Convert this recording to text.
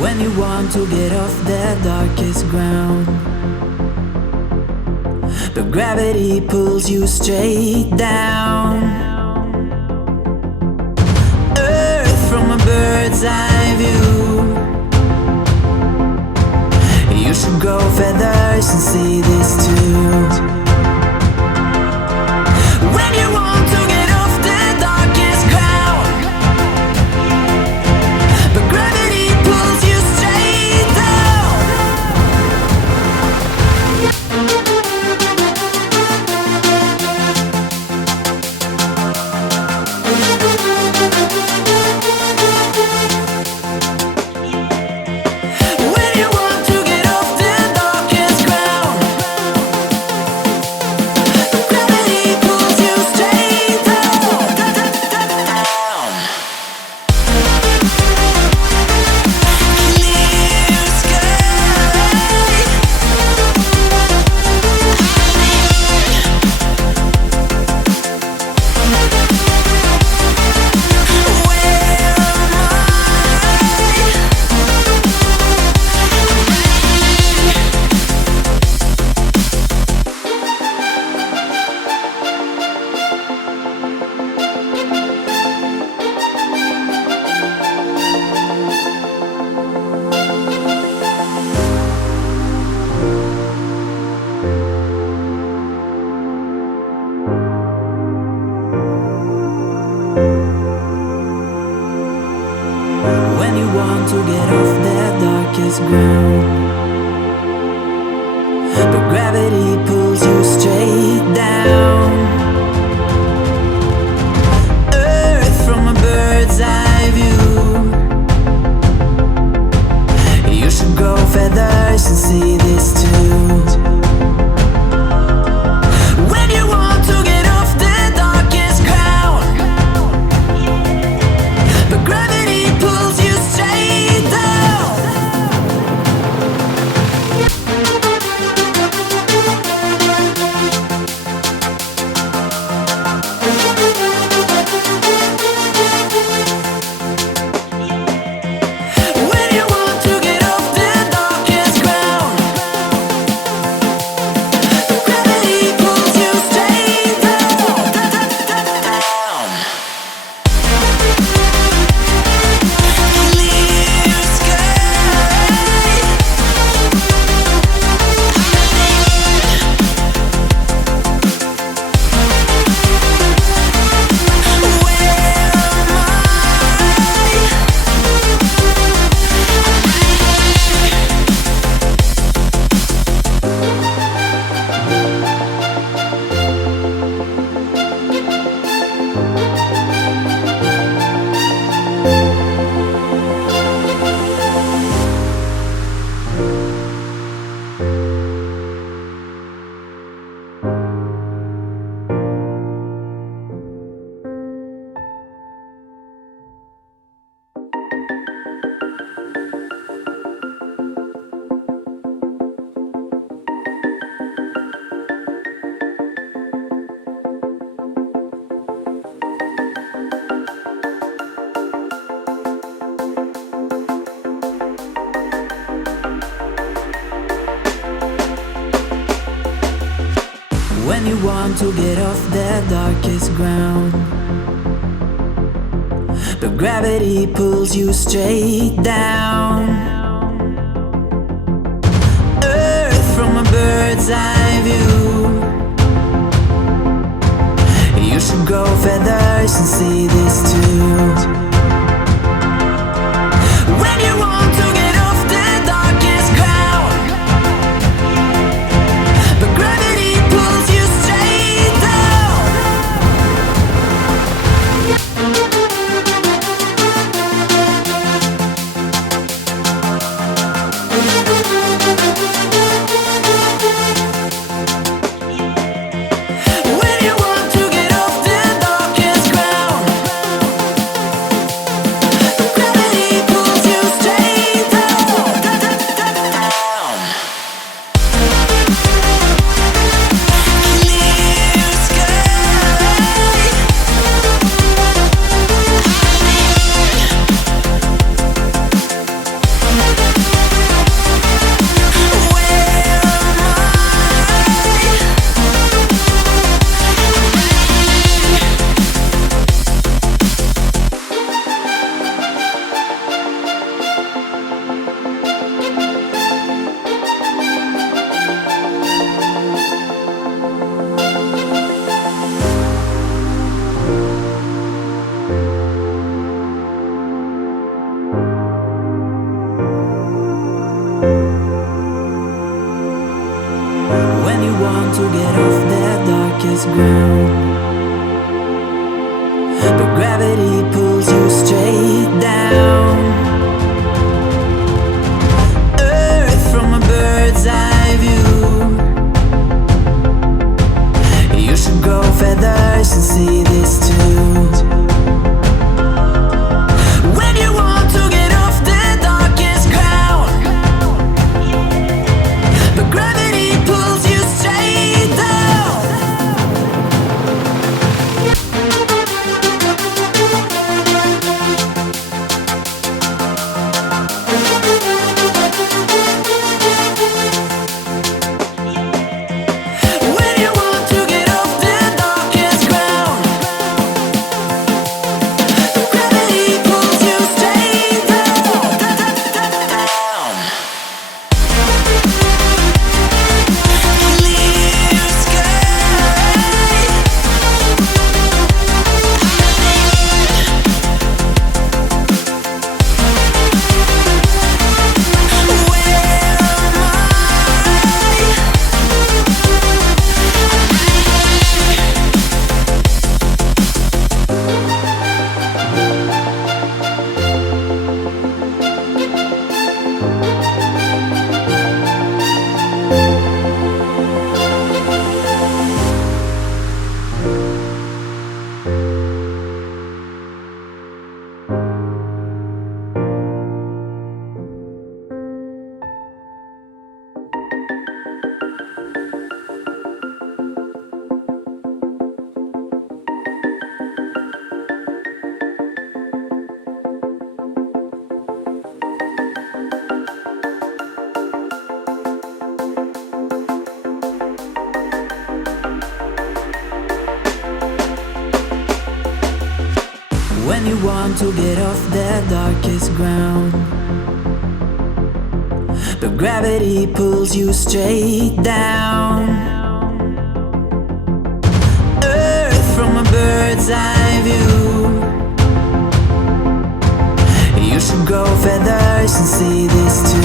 When you want to get off the darkest ground, but gravity pulls you straight down. Earth from a bird's eye view. You should grow feathers and see this too. When you want to get off the darkest ground, but gravity pulls you straight down. When you want to get off the darkest ground, but gravity pulls you straight down. Clear sky. When you want to get off the darkest ground, but gravity pulls you straight down. Earth from a bird's eye view. You should grow feathers and see this too. When you want to get off the darkest ground, but gravity pulls you straight down. When you want to get off the darkest ground, but gravity pulls you straight down. Clear sky. Where am I? When you want to get off the darkest ground, but gravity pulls you straight down. Earth from a bird's eye view. You should grow feathers and see this too. When you want to get off the darkest ground, but gravity pulls you straight down. When you want to get off the darkest ground, but gravity pulls you straight down. Earth from a bird's eye view. You should grow feathers and see this too. When you want to get off the darkest ground, but gravity pulls you straight down. When you want to get off the darkest ground, gravity pulls you straight down. Clear sky. Where am When you want to get off the darkest ground, but gravity pulls you straight down. Earth from a bird's eye view. You should grow feathers and see this too.